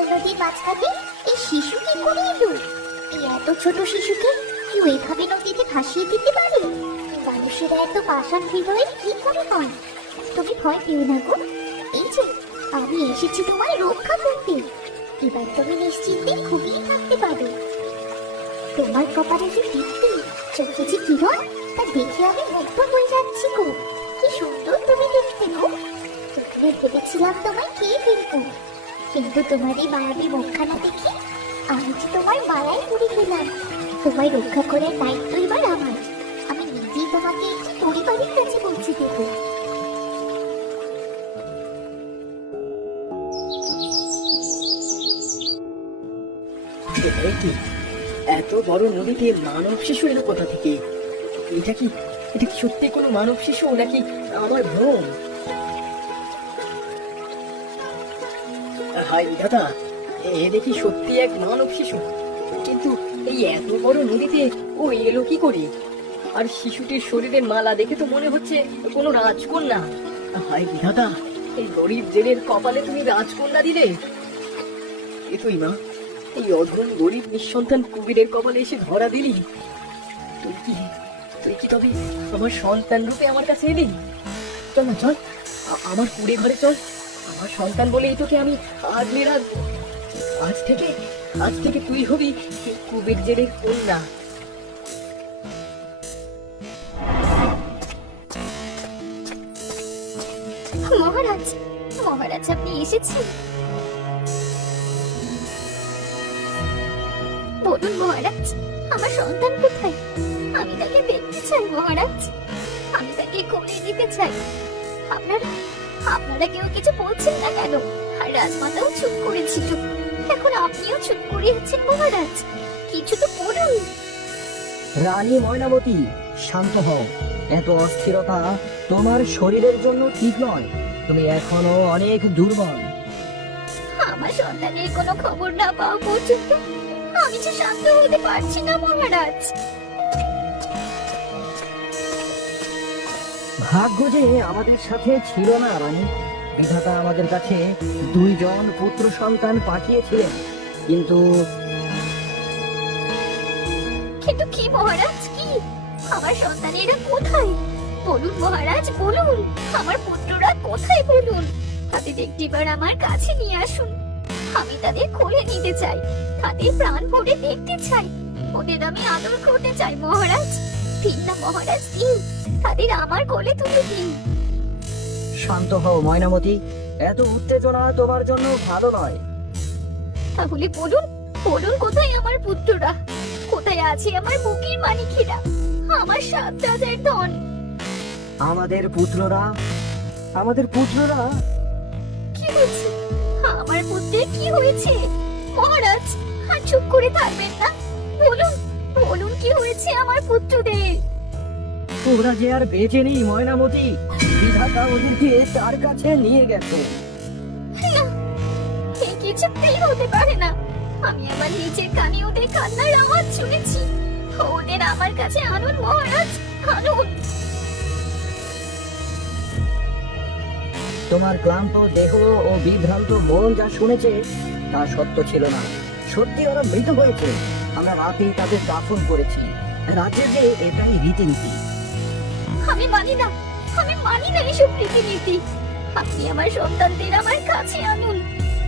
বিশাল নদীর মাঝখানে এই শিশু কি করে এলো? এই এত ছোট শিশুকে কেউ এভাবে নদীতে ভাসিয়ে দিতে পারে? এই মানুষেরা এত পাষাণ হৃদয়ে কি করে হয়? তুমি ভয় পেও না গো, এই যে আমি এসেছি তোমায় রক্ষা করতে। এবার তুমি নিশ্চিন্তে ঘুমিয়ে থাকতে পারো। তোমার কপালে যে দীপ্তি, চোখে যে কিরণ, তা দেখে আমি মুগ্ধ হয়ে যাচ্ছি গো। কি সুন্দর তুমি দেখতে গো। প্রথমে ভেবেছিলাম তোমায় খেয়ে ফেলবো, কিন্তু তোমার এই মায়াবী মুখখানা দেখে আমি যে তোমার মায়ায় পড়ে গেলাম। তোমায় রক্ষা করার দায়িত্ব এবার আমার। আমি নিজেই তোমাকে একটি পরিবারের কাছে পৌঁছে দেবো। এ কি? এত বড় নদীতে মানব শিশু এলো কোথা থেকে? এটা কি সত্যি কোনো মানব শিশু নাকি আমার ভ্রম? হাই দাদা, এ দেখি সত্যি এক মানব শিশু, কিন্তু এই এত বড় নদীতে ও এলো কি করে? আর শিশুটির শরীরের মালা দেখে তো মনে হচ্ছে কোনো রাজকন্যা। হাই দাদা, এই গরিব জেলের কপালে তুমি রাজকন্যা দিলে? এ তুই মা, এই অধম গরিব নিঃসন্তান কুবিরের কপালে এসে ধরা দিলি? তুই কি তবে আমার সন্তান রূপে আমার কাছে এলি? চল না চল, আমার কুড়ে ঘরে চল। আমার সন্তান বলেই তোকে আমি আগলে রাখবো। আজ থেকে তুই হবি এই কুবির জেলের কন্যা। মহারাজ, মহারাজ আপনি এসেছেন? বলুন মহারাজ, আমার সন্তান কোথায়? আমি তাকে দেখতে চাই মহারাজ, আমি তাকে কোলে নিতে চাই। আপনারা কেউ কিছু বলছেন না কেন? আর রাজমাতাও চুপ করেছিল, এখন আপনিও চুপ করে আছেন মহারাজ। কিছু তো বলুন। রানী ময়নাবতী, শান্ত হও। এত অস্থিরতা তোমার শরীরের জন্য ঠিক নয়। তুমি এখনো অনেক দুর্বল। আমার সন্তানের কোনো খবর না পাওয়া পর্যন্ত আমি যে শান্ত হতে পারছি না মহারাজ। ভাগ্য যে আমাদের সাথে ছিল না রানী। বিধাতা আমাদের কাছে 2 জন পুত্র সন্তান পাঠিয়েছিলেন, কিন্তু কিন্তু কি মহারাজ, কি? আমার সন্তানেরা কোথায়? বলুন মহারাজ, বলুন। আমার পুত্ররা কোথায় বলুন। তাদের একটিবার আমার কাছে নিয়ে আসুন। আমি তাদের কোলে নিতে চাই, তাদের প্রাণ ভরে দেখতে চাই, ওদের আমি আদর করতে চাই মহারাজ। দিন না মহারাজ, দিন, তাদের আমার কোলে তুলে দিন। শান্ত হও ময়নামতি। এত উত্তেজনা তোমার জন্য ভালো নয়। তাহলে বলুন, বলুন কোথায় আমার পুত্ররা? কোথায় আছে আমার বুকের মানিকেরা, আমার 7 রাজার ধন? আমাদের পুত্ররা কি হয়েছে? আমার পুত্রের কি হয়েছে? মহারাজ, আর চুপ করে থাকবেন না। বলুন, বলুন কি হয়েছে আমার পুত্রদের? ওরা যে আর বেঁচে নেই ময়নামতি। বিধাতা ওদেরকে তার কাছে নিয়ে গেছে। না, এই কিছুতেই হতে পারে না। আমি আমার নিজের কানে ওদের কান্নার আওয়াজ শুনেছি। ওদের আমার কাছে আনুন মহারাজ, আনুন। তোমার ক্লান্ত দেহ ও বিভ্রান্ত মন যা শুনেছে তা সত্য ছিল না। সত্যি ওরা মৃত হয়েছে। আমরা রাতেই তাদের দাফন করেছি। রাজ্যে যে এটাই রীতিনীতি। আমি মানি না, আমি মানি না এসব রীতিনীতি। আপনি আমার সন্তানদের আমার কাছে আনুন,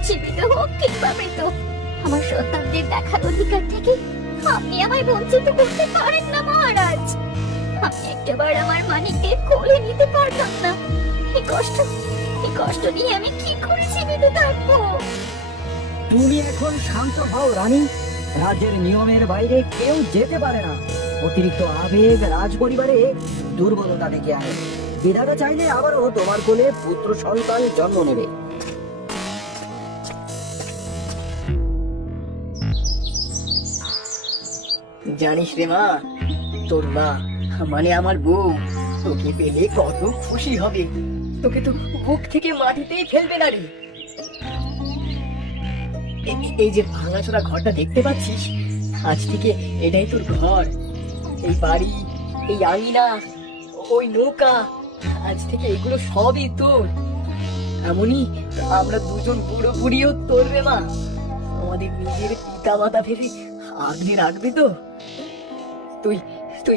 জীবিত হোক কিংবা মৃত। আমার সন্তানদের দেখার অধিকার থেকে আপনি আমায় বঞ্চিত করতে পারেন না মহারাজ। আমি একটাবার আমার মানিকদের কোলে নিতে পারতাম না। এই কষ্ট নিয়ে আমি কি করে জীবিত থাকবো? তুমি এখন শান্ত হও রানী। রাজ্যের নিয়মের বাইরে কেউ যেতে পারে না। অতিরিক্ত আবেগ রাজ পরিবারে দুর্বলতা ডেকে আনে। বিধাতা চাইলে আবারও তোমার কোলে পুত্র সন্তান জন্ম নেবে। জানিস রে মা, তোর মা মানে আমার বউ তোকে পেলে কত খুশি হবে। তোকে তো বুক থেকে মাটিতেই ফেলবে না রে। এই যে ভাঙাচোরা ঘরটা দেখতে পাচ্ছিস, আজ থেকে এটাই তোর ঘর। এই বাড়ি, এই আঙিনা, ওই নৌকা, আজ থেকে এগুলো সবই তোর। এমনই আমরা 2 জন বুড়ো বুড়িও তোর রে মা। আমাদের নিজের পিতা মাতা ভেবে আগলে রাখবি তো? তুই তুই